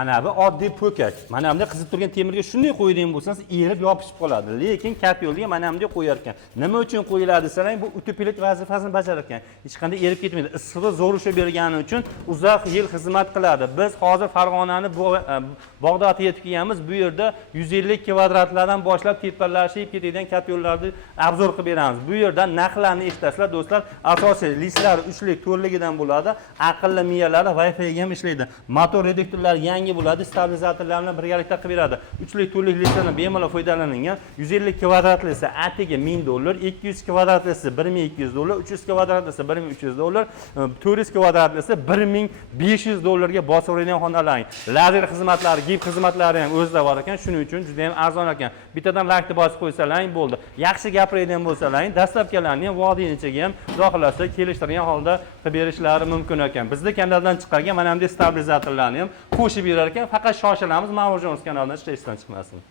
Mana bu oddiy po'kak. Mana bunday qizib turgan temirga shunday qo'yadigan bo'lsangiz, erib yopishib qoladi. Lekin kat yo'lga mana bunday qo'yar ekan. Nima uchun qo'yiladi desang, bu utopilik vazifasini bajarar ekan. Hech qanday erib ketmaydi. Issig'i zo'r ushlab bergani uchun uzoq yil xizmat qiladi. Biz hozir Farg'onani Bog'dodga yetib kelganmiz. Bu yerda 150 kvadratlardan boshlab tepalashib ketadigan kat yo'llarni obzor qilib beramiz. Bu yerdan narxlarni eshitasizlar do'stlar. Asosiy listlari 3lik, 4ligidan bo'ladi. Aqlli miyalari Wi-Fi ga ham ishlaydi. Motor reduktorlari yangi bo'ladi, stabilizatorlarni birgalikda qilib beradi. 3lik, 4lik listlardan bemalol foydalanilgan. 150 kvadratlisi atiga $1000, 200 kvadratlisi $1200, 300 kvadratlisi $1300, 400 kvadratlisi $1500 ga bosib o'raydigan xonalar. Lazer xizmatlari, gip xizmatlari ham o'zida bor ekan, shuning uchun juda ham arzon ekan. Bittadan laykni bosib qo'ysalaring bo'ldi. Yaxshi gapiradigan bo'lsalaring, dastlabkilarni ham vodiyning ichiga ham xohlasa kelishtirgan holda qilib berishlari mumkin ekan. Bizning kanaldan chiqqan mana bunday stabilizatorlarni ham qo'shib berar ekan. Faqat shoshilamiz, Ma'murjon kanalidan hech chiqmasin.